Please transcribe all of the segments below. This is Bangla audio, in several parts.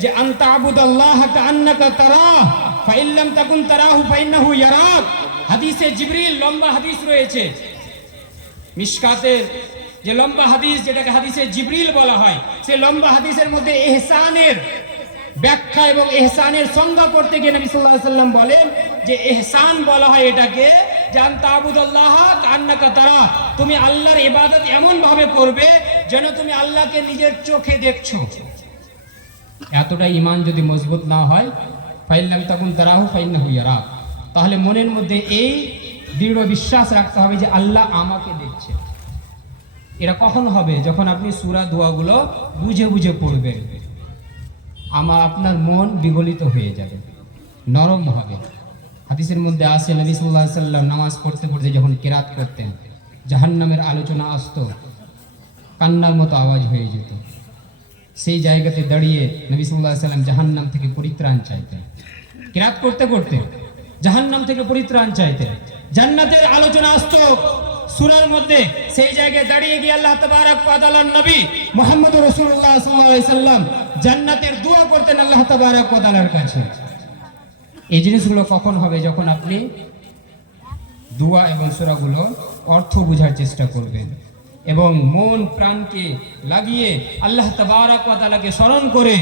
যে আনতা আবুদাল্লাহ কাআন্নাকা তারাহ ফাইন লাম তাকুন তারাহু ফাইন্নাহু ইয়ারাক। হাদিসে জিবরিল লম্বা হাদিস রয়েছে, মিশকাতের যে লম্বা হাদিস, যেটাকে হাদিসে জিবরিল বলা হয়, সেই লম্বা হাদিসের মধ্যে ইহসানের ব্যাখ্যা এবং ইহসানের সংজ্ঞা করতে গিয়ে নবী সাল্লাল্লাহু আলাইহি ওয়াসাল্লাম বলেন যে ইহসান বলা হয় এটাকে জান তাবুদাল্লাহ কান্নাকা তারা, তুমি আল্লাহর ইবাদত এমন ভাবে করবে যেন তুমি আল্লাহকে নিজের চোখে দেখছো। এতটা ঈমান যদি মজবুত না হয়, ফাইল্লাম তাকুন তারাহু ফাইন্নাহু ইয়ারাক, তাহলে মনের মধ্যে এই দৃঢ় বিশ্বাস রাখতে হবে যে আল্লাহ আমাকে দেখছে। এটা কখন হবে? যখন আপনি সূরা দোয়াগুলো বুঝে বুঝে পড়বেন, আপনার মন বিগলিত হয়ে যাবে, নরম হবে। হাদিসের মধ্যে আছে নবী সাল্লাল্লাহু আলাইহি ওয়াসাল্লাম নামাজ পড়তে পড়তে যখন কিরাত করতেন, জাহান্নামের আলোচনা আসতো, কান্নার মতো আওয়াজ হয়ে যেত। সেই জায়গাতে দাঁড়িয়ে নবী সাল্লাল্লাহু আলাইহি ওয়াসাল্লাম জাহান্নাম থেকে পরিত্রাণ চাইতেন। কিরাত করতে করতে জাহান্নাম থেকে পরিত্রাণ চাইতেন। জান্নাতের আলোচনা আসতো সূরার মধ্যে, সেই জায়গায় দাঁড়িয়ে গিয়ে আল্লাহ তাবারক ওয়া তাআলার নবী মুহাম্মদুর রাসূলুল্লাহ সাল্লাল্লাহু আলাইহি ওয়াসাল্লাম জান্নাতের দোয়া করতেন আল্লাহ তাবারক ওয়া তাআলার কাছে। এই জিনিসগুলো কখন হবে? যখন আপনি দোয়া এবং সূরাগুলো অর্থ বোঝার চেষ্টা করবেন এবং মন প্রাণকে লাগিয়ে আল্লাহ তাবারক ওয়া তাআলাকে স্মরণ করে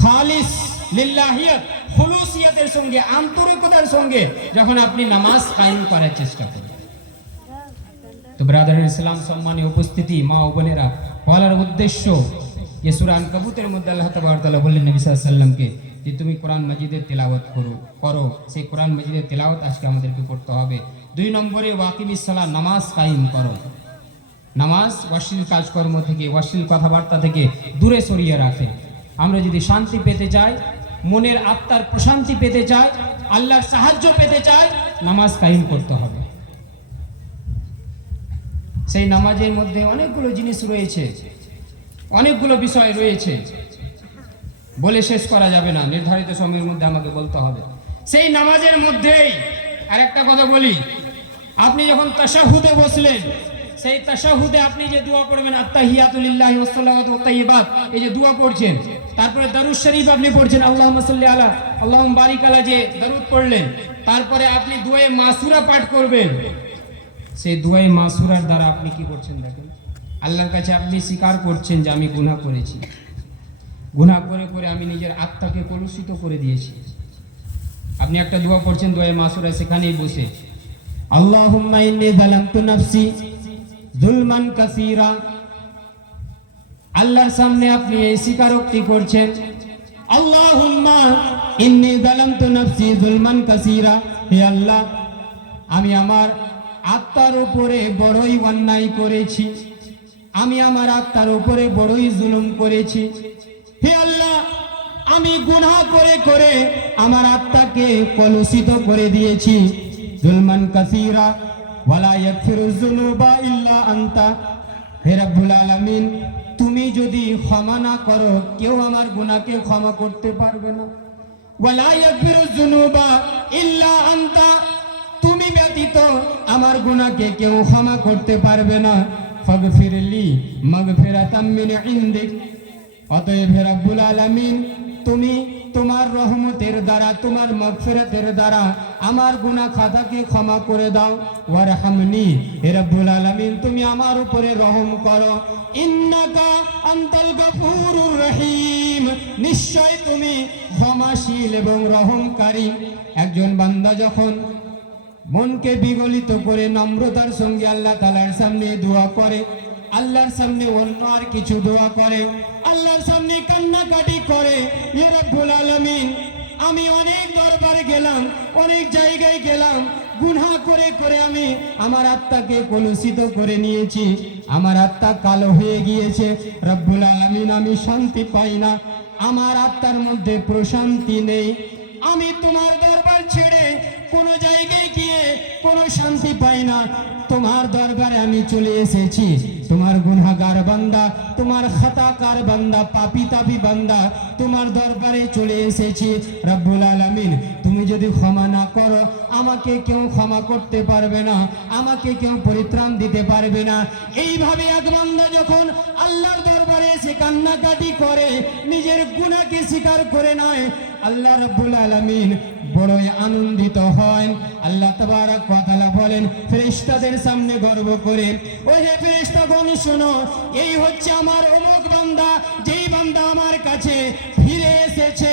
খালিস লিল্লাহিয়াত, খুলুসিয়াতের সঙ্গে, আন্তরিকতার সঙ্গে যখন আপনি নামাজ কায়েম করার চেষ্টা করবেন। তো ব্রাদার ইসলাম, সম্মানীয় উপস্থিতি, মা ও বোনেরা, বলার উদ্দেশ্য যে সূরা আনকাবুতের মধ্যে আল্লাহ তাবারক ওয়া তাআলা বললেন নবী সাল্লাল্লাহু আলাইহি ওয়াসাল্লামকে যে তুমি কোরআন মাজিদের তেলাওয়াত করো। সেই কোরআন মাজিদের তেলাওয়াত আজকে আমাদেরকে করতে হবে। 2 নম্বরে ওয়াকিমিস সালাহ, নামাজ কায়েম করো। নামাজ অশ্লীল কাজকর্ম থেকে, অশ্লীল কথাবার্তা থেকে দূরে সরিয়ে রাখে। আমরা যদি শান্তি পেতে চাই, মনের আত্মার প্রশান্তি পেতে চাই, আল্লাহর সাহায্য পেতে চাই, নামাজ কায়েম করতে হবে। সেই নামাজের মধ্যে অনেকগুলো জিনিস রয়েছে, অনেকগুলো বিষয় রয়েছে, বলে শেষ করা যাবে না, নির্ধারিত সময়ের মধ্যে আমাকে বলতে হবে। সেই নামাজের মধ্যেই আরেকটা কথা বলি, আপনি যখন তাশাহুদে বসলেন, সেই তাশাহুদে আপনি যে দোয়া করবেন, আত্তাহিয়াতু লিল্লাহি ওয়াস সালাওয়াতু ওয়াত তাইয়্যিবাত, এই যে দোয়া পড়ছেন, তারপরে দারুদ শরীফ আপনি পড়ছেন, আল্লাহুম্মা সাল্লি আলা আল্লাহুম্মা বারিক আলা, যে দারুদ পড়লেন, তারপরে আপনি দুআয়ে মাসুরা পাঠ করবেন। সেই দুআয়ে মাসুরার দ্বারা আপনি কি করছেন দেখেন, আল্লাহর কাছে আপনি স্বীকার করছেন যে আমি গুনাহ করেছি, গুনাহ করে করে আমি নিজের আত্মাকে কলুষিত করে দিয়েছি। আপনি একটা দোয়া পড়ছেন দুআয়ে মাসুরা, সেখানেই বসে আল্লাহুম্মা ইন্নী যালামতু নাফসি যুলমান কাসীরা, আল্লাহর সামনে আপনি এই স্বীকারোক্তি করছেন, আল্লাহুম্মা ইন্নী যালামতু নাফসি যুলমান কাসীরা, হে আল্লাহ আমি আমার আত্মার উপরে বড়ই অন্যায় করেছি, আমি আমার আত্মার উপরে বড়ই জুলুম করেছি। হে আল্লাহ আমি গুনাহ করে করে আমার আত্মাকে কলুষিত করে দিয়েছি। যুলমান কাসীরা ওয়ালা ইয়াগফিরুয যুনুবা ইল্লা আনতা, হে রব্বুল আলামিন তুমি যদি ক্ষমা না করো, কেউ আমার গুনাহকে ক্ষমা করতে পারবে না। ওয়ালা ইয়াগফিরুয যুনুবা ইল্লা আনতা, তুমি ব্যতীত আমার গুনাহকে কেউ ক্ষমা করতে পারবে না। ফাগফিরলি মাগফিরাতাম মিন ইনদিক, অতএব হে রব্বুল আলামিন তুমি তোমার রহমতের দ্বারা, তোমার মাগফিরাতের দ্বারা আমার গুনাহ খাতাকে ক্ষমা করে দাও। ওয়ারহামনি, হে রব্বুল আলামিন তুমি আমার উপরে রহম করো। ইন্নাকা আনতাল গফুরুর রহিম, নিশ্চয় তুমি ক্ষমাশীল এবং রহমকারী। একজন বান্দা যখন মনকে বিগলিত করে নম্রতার সঙ্গে আল্লাহ তাআলার সামনে দোয়া করে, আল্লাহর সামনে অন্য আর কিছু দোয়া করে, আল্লাহর সামনে কান্নাকাটি করে, ইয়া রাব্বুল আলামিন আমি অনেক দরবারে গেলাম, অনেক জায়গায় গেলাম, গুনাহ করে করে আমি আমার আত্মাকে কলুষিত করে নিয়েছি, আমার আত্মা কালো হয়ে গিয়েছে। রব্বুল আলামিন আমি শান্তি পাই না, আমার আত্মার মধ্যে প্রশান্তি নেই, আমি তোমার দরবার ছেড়ে কোনো জায়গায় গিয়ে কোনো শান্তি পাই না। তোমার দরবারে আমি চলে এসেছি, তোমার গুনাহগার বান্দা, তোমার খাতাকার বান্দা, পাপী তাপী বান্দা, তোমার দরবারে চলে এসেছি। রব্বুল আলামিন তুমি যদি ক্ষমা না করো, আমাকে কেউ ক্ষমা করতে পারবে না, আমাকে কেউ পরিত্রাণ দিতে পারবে না। এইভাবে এক বান্দা যখন আল্লাহর দরবারে এসে কান্নাকাটি করে, নিজের গুনাহকে স্বীকার করে নয়, আল্লাহ রাব্বুল আলামিন বড়ই আনন্দিত হয়। আল্লাহ তাবারক ওয়া তাআলা বলেন ফেরেশতাদের সামনে গর্ব করে, ওই যে ফেরেশতাগণ শোনো, এই হচ্ছে আমার অমুক বান্দা, যেই বান্দা আমার কাছে ফিরে এসেছে,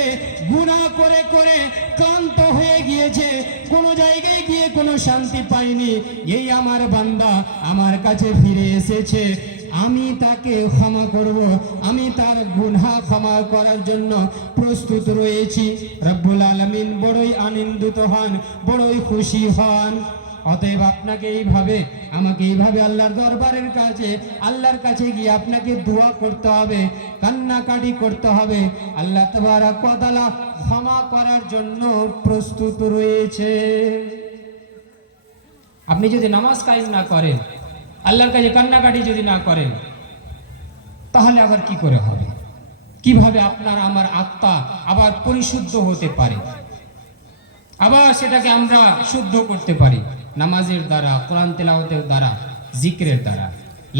গুনাহ করে করে ক্লান্ত হয়ে গিয়েছে, কোনো জায়গায় গিয়ে কোনো শান্তি পায়নি, এই আমার বান্দা আমার কাছে ফিরে এসেছে, আমি তাকে ক্ষমা করব, আমি তার গুনাহ ক্ষমা করার জন্য প্রস্তুত রয়েছি। রব্বুল আলামিন বড়ই আনন্দিত হন, বড়ই খুশি হন। অতএব আপনাকে এইভাবে, আমাকে এইভাবে আল্লাহর দরবারের কাছে, আল্লাহর কাছে গিয়ে আপনাকে দোয়া করতে হবে, কান্নাকাটি করতে হবে। আল্লাহ তাবারক ওয়া তাআলা ক্ষমা করার জন্য প্রস্তুত রয়েছে। আপনি যদি নামাজ কায়েম না করেন, আল্লাহর কাছে কান্নাকাটি যদি না করেন, তাহলে আবার কি করে হবে? কিভাবে আপনার আমার আত্মা আবার পরিশুদ্ধ হতে পারে, আবার সেটাকে আমরা শুদ্ধ করতে পারি? নামাজের দ্বারা, কোরআন তেলাওয়াতের দ্বারা, জিকিরের দ্বারা।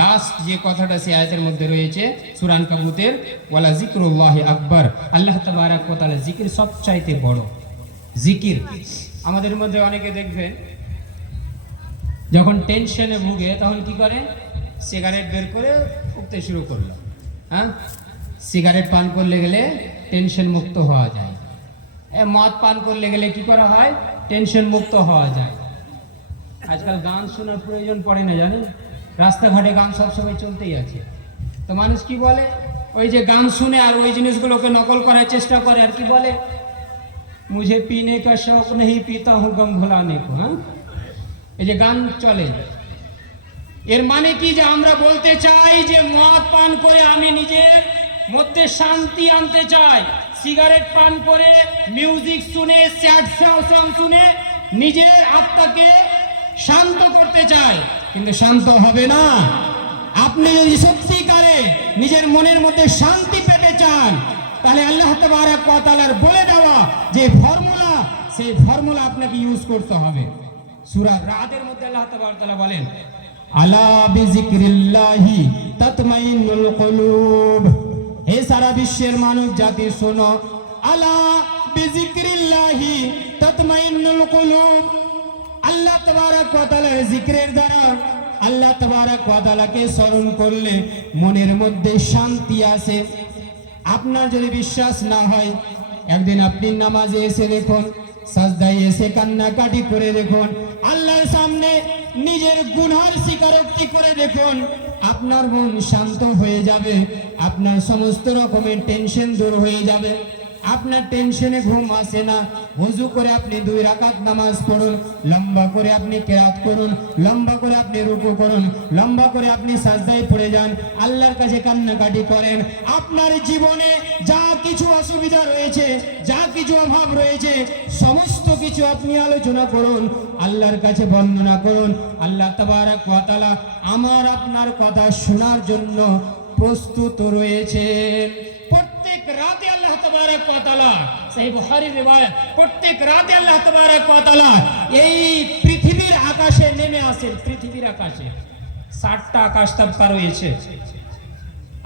লাস্ট যে কথাটা সে আয়াতের মধ্যে রয়েছে সূরা আনকাবুতের, ওয়ালা জিকরুল্লাহি আকবার, আল্লাহ তাবারক ওয়া তাআলা জিকির সবচাইতে বড়। জিকির আমাদের মধ্যে অনেকে দেখবেন যখন টেনশনে ভুগে তখন কি করে, সিগারেট বের করে ফুঁকতে শুরু করলো। হ্যাঁ, সিগারেট পান করলে গেলে টেনশন মুক্ত হওয়া যায়। মদ পান করলে গেলে কি করা হয়, টেনশন মুক্ত হওয়া যায়। আজকাল গান শোনার প্রয়োজন পড়ে না, জানেন, রাস্তাঘাটে গান সবসময় চলতেই আছে। তো মানুষ কি বলে, ওই যে গান শুনে আর ওই জিনিসগুলোকে নকল করার চেষ্টা করে, আর কি বলে, মুঝে পিনে কা শৌক নেহি পিতা হুঁ গম ভুলানে কো। হ্যাঁ, এই যে গান চলে, এর মানে কি যে আমরা বলতে চাই যে মদ পান করে আমি নিজের মধ্যে শান্তি আনতে চাই, সিগারেট পান করে মিউজিক শুনে, স্যাড সং শুনে নিজের আত্মাকে শান্ত করতে চাই, কিন্তু শান্ত হবে না। আপনি যদি সত্যিকারে নিজের মনের মধ্যে শান্তি পেতে চান, তাহলে আল্লাহ তাবারক ওয়া তাআলার বলে দেওয়া যে ফর্মুলা, সেই ফর্মুলা আপনাকে ইউজ করতে হবে। সূরা রাদের মধ্যে আল্লাহ তাবারক ওয়া তাআলা বলেন, আলা বিজিক্রিল্লাহি তাতমাইন্নুল কুলুব। হে সারা বিশ্বের মানব জাতি শোনো, আলা বিজিক্রিল্লাহি তাতমাইন্নুল কুলুব। আল্লাহ তাবারক ওয়া তাআলার জিকিরের দ্বারা, আল্লাহ তাবারক ওয়া তাআলাকে স্মরণ করলে মনের মধ্যে শান্তি আসে। আপনার যদি বিশ্বাস না হয়, একদিন আপনি নামাজে এসে দেখুন, সাজদায় এসে কান্নাকাটি করে দেখুন, আল্লাহর সামনে নিজের গুনার স্বীকারোক্তি করে দেখুন, আপনার মন শান্ত হয়ে যাবে, আপনার সমস্ত রকমের টেনশন দূর হয়ে যাবে। আপনার টেনশনে ঘুম আসে না। ওযু করে আপনি 2 রাকাত নামাজ পড়ুন, লম্বা করে আপনি কিরাত করুন, লম্বা করে আপনি রুকু করুন, লম্বা করে আপনি সাজদায় পড়ে যান, আল্লাহর কাছে কান্নাকাটি করেন। আপনার জীবনে যা কিছু অসুবিধা রয়েছে, যা কিছু অভাব রয়েছে, সমস্ত কিছু আপনি আলোচনা করুন, আল্লাহর কাছে বর্ণনা করুন। আল্লাহ তাবারক ওয়া তাআলা আমার আপনার কথা শোনার জন্য প্রস্তুত রয়েছে। প্রত্যেক রাতে আল্লাহ তাবারক ওয়া তাআলা, সহিহ বুখারীর রিওয়ায়াত, প্রত্যেক রাতে আল্লাহ তাবারক ওয়া তাআলা এই পৃথিবীর আকাশে নেমে আসেন। পৃথিবীর আকাশে 60টা আকাশ তারকা রয়েছে,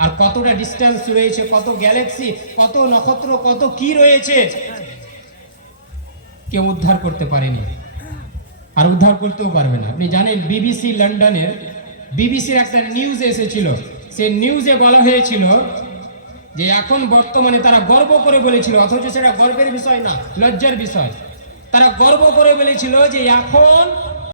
আর কতটা ডিসটেন্স রয়েছে, কত গ্যালাক্সি, কত নক্ষত্র, কত কি রয়েছে, কেউ উদ্ধার করতে পারেনি, আর উদ্ধার করতেও পারবে না। আপনি জানেন, বিবিসি লন্ডনের, বিবিসির একটা নিউজ এসেছিল, সেই নিউজে বলা হয়েছিল যে এখন বর্তমানে, তারা গর্ব করে বলেছিল, অথচ সেটা গর্বের বিষয় না, লজ্জার বিষয়, তারা গর্ব করে বলেছিল যে এখন